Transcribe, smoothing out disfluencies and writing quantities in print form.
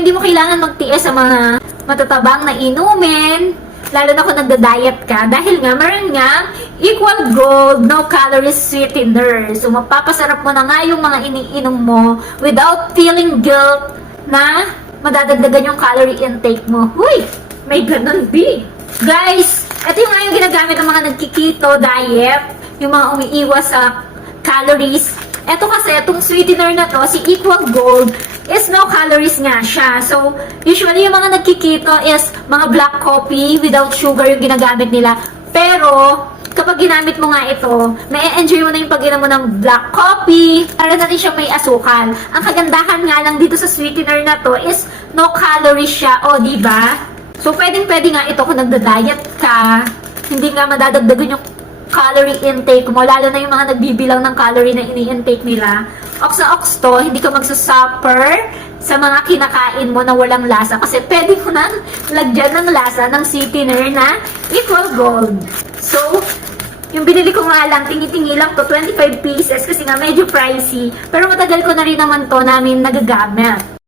hindi mo kailangan magtiis sa mga matatabang na inumin, lalo na kung nagda-diet ka, dahil nga, meron nga, equal gold, no calories sweetener. So, mapapasarap mo na nga yung mga iniinom mo without feeling guilt na madadagdagan yung calorie intake mo. Huy! May ganun, B! Guys, ito yung nga yung ginagamit ng mga nagkikito diet, yung mga umiiwas sa calories. Ito kasi, itong sweetener na to, si Equal Gold, is no calories nga siya. So, usually yung mga nagkikito is mga black coffee without sugar yung ginagamit nila. Pero, kapag ginamit mo nga ito, may enjoy mo na yung pag-inom mo ng black coffee. Para na rin siya may asukal. Ang kagandahan nga lang dito sa sweetener na to is no calories siya. O, diba? So, pwedeng-pwede nga ito kung nagda-diet ka. Hindi nga madadagdagan yung calorie intake mo, lalo na yung mga nagbibilang ng calorie na ini-intake nila. Ox na ox to, hindi ka magsasuffer sa mga kinakain mo na walang lasa. Kasi pwede mo nang lagyan ng lasa ng sweetener na Equal Gold. So, yung binili ko nga lang, tingi-tingi lang to, 25 pieces kasi nga medyo pricey. Pero matagal ko na rin naman to namin nagagamit.